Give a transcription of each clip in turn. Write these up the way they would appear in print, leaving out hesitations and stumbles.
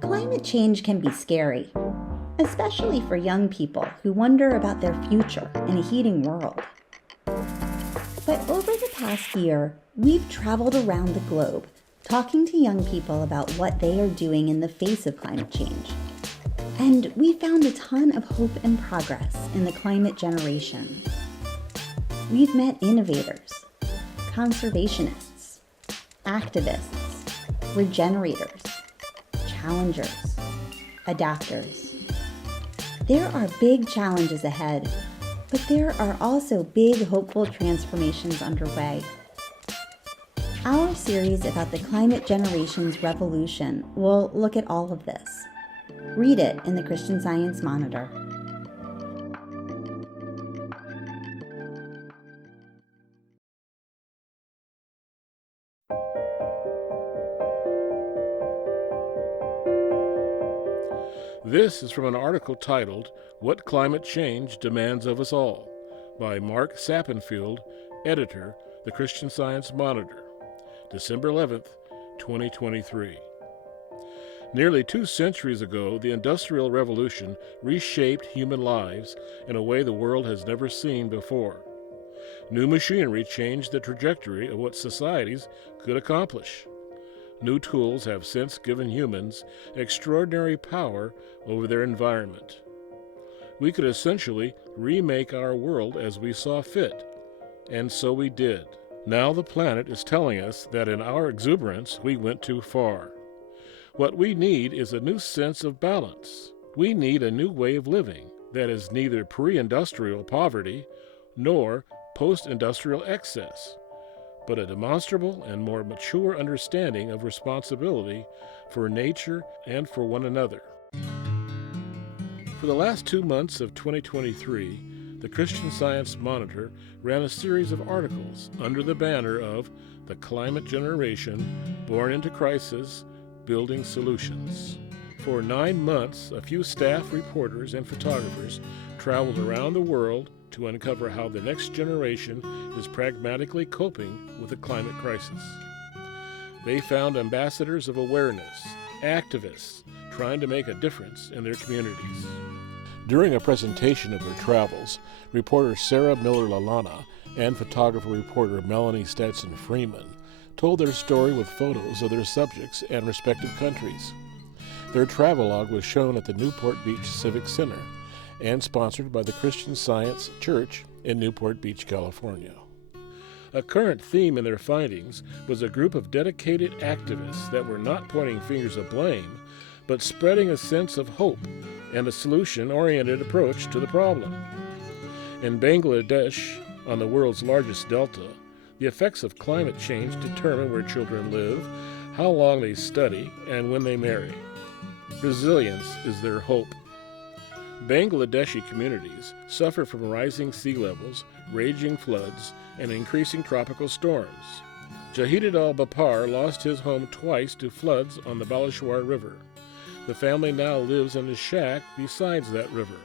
Climate change can be scary, especially for young people who wonder about their future in a heating world. But over the past year, we've traveled around the globe talking to young people about what they are doing in the face of climate change. And we found a ton of hope and progress in the climate generation. We've met innovators, conservationists, activists, regenerators, challengers, adapters. There are big challenges ahead, but there are also big hopeful transformations underway. Our series about the climate generation's revolution will look at all of this. Read it in the Christian Science Monitor. This is from an article titled, What Climate Change Demands of Us All, by Mark Sappenfield, editor, The Christian Science Monitor, December 11th, 2023. Nearly 2 centuries ago, the Industrial Revolution reshaped human lives in a way the world has never seen before. New machinery changed the trajectory of what societies could accomplish. New tools have since given humans extraordinary power over their environment. We could essentially remake our world as we saw fit, and so we did. Now the planet is telling us that in our exuberance we went too far. What we need is a new sense of balance. We need a new way of living that is neither pre-industrial poverty nor post-industrial excess, but a demonstrable and more mature understanding of responsibility for nature and for one another. For the last 2 months of 2023, the Christian Science Monitor ran a series of articles under the banner of The Climate Generation, Born into Crisis, Building Solutions. For 9 months, a few staff reporters and photographers traveled around the world to uncover how the next generation is pragmatically coping with the climate crisis. They found ambassadors of awareness, activists trying to make a difference in their communities. During a presentation of their travels, reporter Sarah Miller-Lalana and photographer-reporter Melanie Stetson-Freeman told their story with photos of their subjects and respective countries. Their travelogue was shown at the Newport Beach Civic Center and sponsored by the Christian Science Church in Newport Beach, California. A current theme in their findings was a group of dedicated activists that were not pointing fingers of blame, but spreading a sense of hope and a solution-oriented approach to the problem. In Bangladesh, on the world's largest delta, the effects of climate change determine where children live, how long they study, and when they marry. Resilience is their hope. Bangladeshi communities suffer from rising sea levels, raging floods, and increasing tropical storms. Jahid al-Bapar lost his home twice to floods on the Balashwar River. The family now lives in a shack beside that river.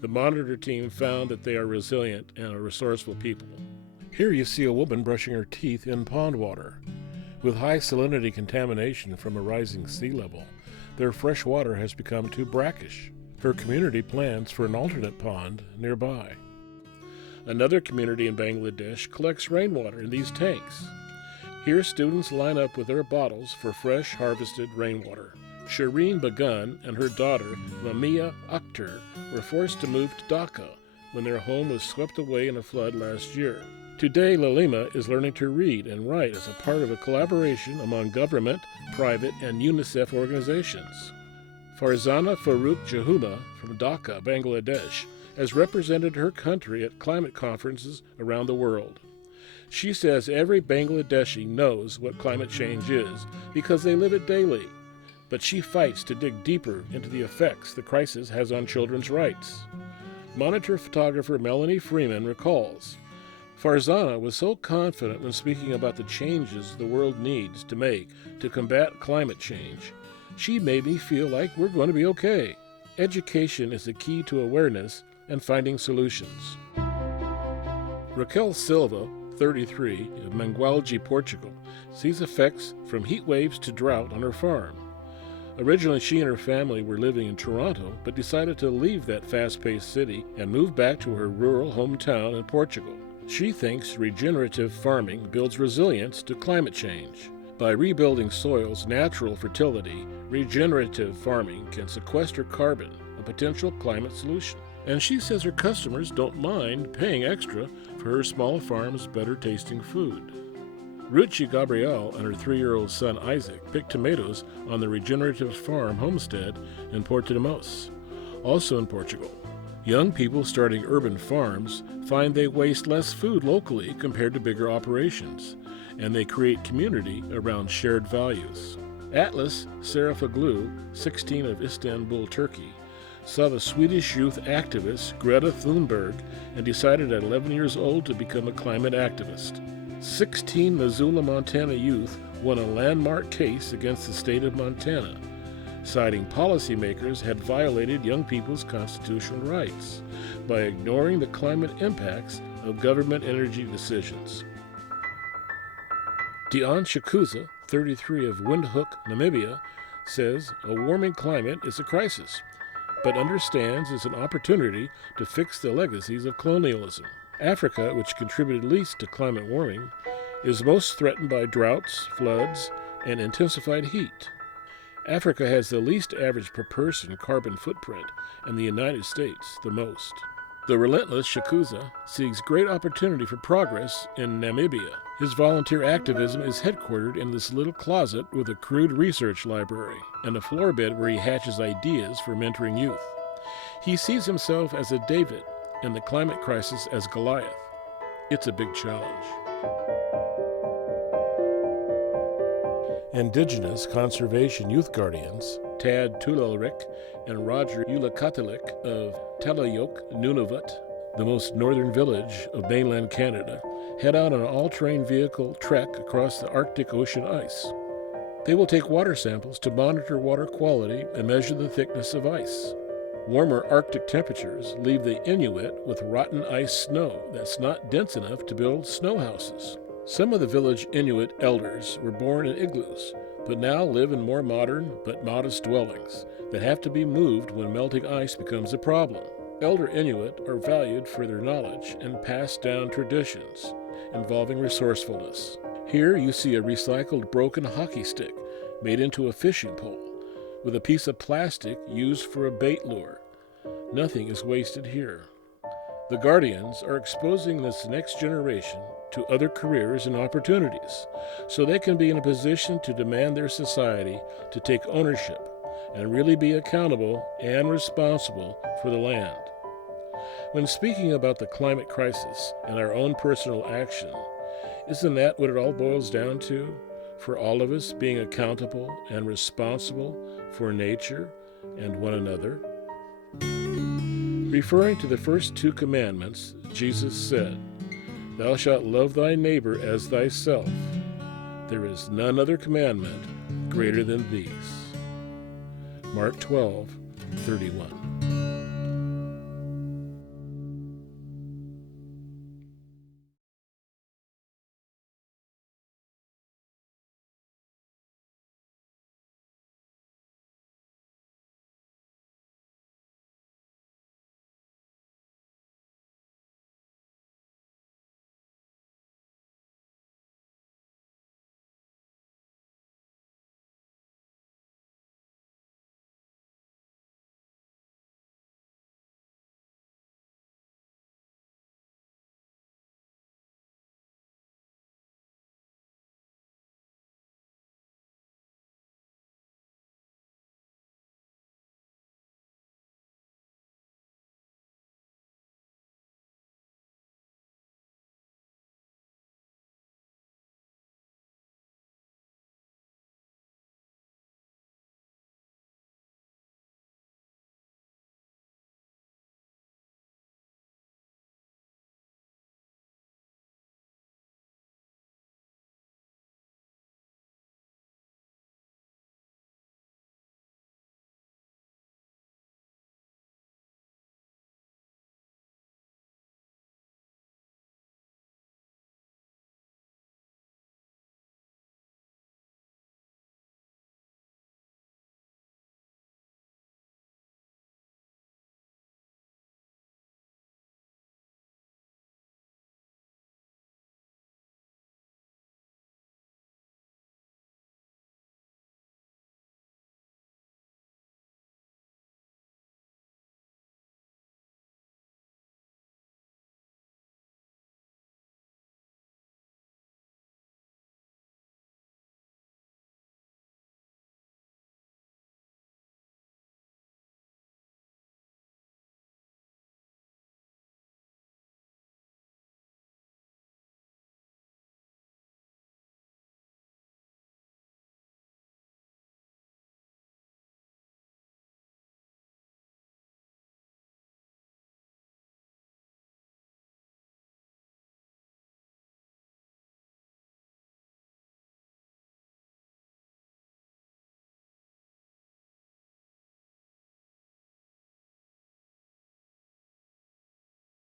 The Monitor team found that they are resilient and a resourceful people. Here you see a woman brushing her teeth in pond water. With high salinity contamination from a rising sea level, their fresh water has become too brackish. Her community plans for an alternate pond nearby. Another community in Bangladesh collects rainwater in these tanks. Here students line up with their bottles for fresh harvested rainwater. Shireen Bagun and her daughter, Lamia Akhtar, were forced to move to Dhaka when their home was swept away in a flood last year. Today, Lalima is learning to read and write as a part of a collaboration among government, private, and UNICEF organizations. Farzana Farooq Jahuma from Dhaka, Bangladesh, has represented her country at climate conferences around the world. She says every Bangladeshi knows what climate change is because they live it daily, but she fights to dig deeper into the effects the crisis has on children's rights. Monitor photographer Melanie Freeman recalls, Farzana was so confident when speaking about the changes the world needs to make to combat climate change. She made me feel like we're going to be okay. Education is the key to awareness and finding solutions. Raquel Silva, 33, of Mangualde, Portugal, sees effects from heat waves to drought on her farm. Originally, she and her family were living in Toronto, but decided to leave that fast-paced city and move back to her rural hometown in Portugal. She thinks regenerative farming builds resilience to climate change. By rebuilding soils' natural fertility, regenerative farming can sequester carbon, a potential climate solution. And she says her customers don't mind paying extra for her small farm's better-tasting food. Ruchi Gabrielle and her 3-year-old son Isaac picked tomatoes on the regenerative farm homestead in Portimão, also in Portugal. Young people starting urban farms find they waste less food locally compared to bigger operations, and they create community around shared values. Atlas Serafoglu, 16 of Istanbul, Turkey, saw the Swedish youth activist Greta Thunberg and decided at 11 years old to become a climate activist. 16 Missoula, Montana youth won a landmark case against the state of Montana, citing policymakers had violated young people's constitutional rights by ignoring the climate impacts of government energy decisions. Dion Shakuza, 33 of Windhoek, Namibia, says a warming climate is a crisis, but understands it's an opportunity to fix the legacies of colonialism. Africa, which contributed least to climate warming, is most threatened by droughts, floods, and intensified heat. Africa has the least average per person carbon footprint, and the United States the most. The relentless Shakuza sees great opportunity for progress in Namibia. His volunteer activism is headquartered in this little closet with a crude research library and a floor bed where he hatches ideas for mentoring youth. He sees himself as a David and the climate crisis as Goliath. It's a big challenge. Indigenous Conservation Youth Guardians, Tad Tulalrik and Roger Ulakatelik of Talayok, Nunavut, the most northern village of mainland Canada, head out on an all-terrain vehicle trek across the Arctic Ocean ice. They will take water samples to monitor water quality and measure the thickness of ice. Warmer Arctic temperatures leave the Inuit with rotten ice snow that's not dense enough to build snow houses. Some of the village Inuit elders were born in igloos, but now live in more modern but modest dwellings that have to be moved when melting ice becomes a problem. Elder Inuit are valued for their knowledge and passed down traditions involving resourcefulness. Here you see a recycled broken hockey stick made into a fishing pole, with a piece of plastic used for a bait lure. Nothing is wasted here. The Guardians are exposing this next generation to other careers and opportunities, so they can be in a position to demand their society to take ownership and really be accountable and responsible for the land. When speaking about the climate crisis and our own personal action, isn't that what it all boils down to? For all of us being accountable and responsible for nature and one another? Referring to the first 2 commandments, Jesus said, "Thou shalt love thy neighbor as thyself. There is none other commandment greater than these." Mark 12:31.